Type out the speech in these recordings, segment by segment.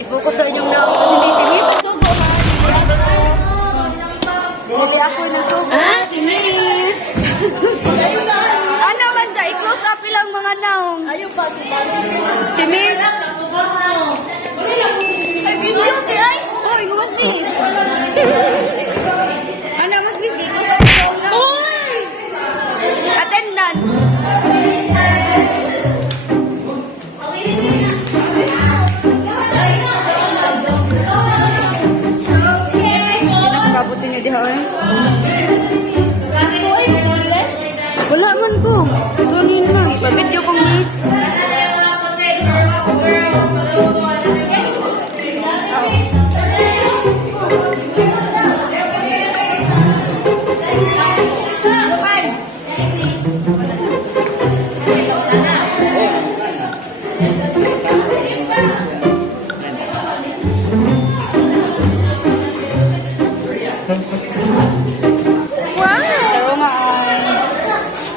I-focus daw yung naong kasi hindi si Miss. Sugo ha. Dili ako nasugo. Ah, si Miss. Ano man dyan? I-close up ilang mga naong. Ayaw pa si Miss. Ay, video di ay. Oh, igumas Miss. Ano mas Miss? I-close up ilang naong. Attendance. Kabutin niyo diha eh. Wala man ko. Ganun na. Pa-video ko Miss.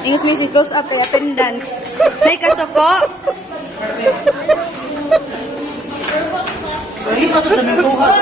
English music close up kay attendance. Nay kasoko. Hindi pa sa sabi ko ha.